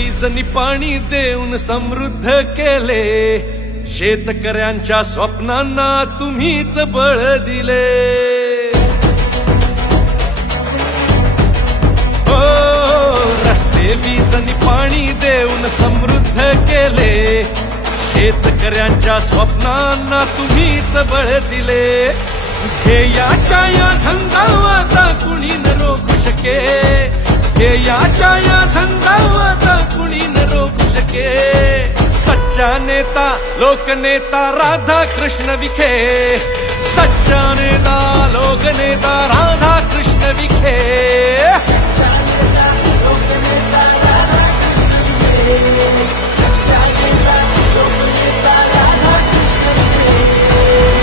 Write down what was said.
वीज नि पाणी देऊन समृद्ध केले, शेतकऱ्यांच्या स्वप्नांना तुम्हीच बळ दिले। हो, रस्ते वीज नि पाणी देऊन समृद्ध केले, शेतकऱ्यांच्या स्वप्नांना तुम्हीच बळ दिले। ध्येयाच्या या झंझावाता कुणी न रोखू शके, ध्येयाच्या या झंझावाता कुणी न रोखू शके। सच्चा नेता लोकनेता राधा कृष्ण विखे, सच्चा नेता लोकनेता राधा कृष्ण विखे।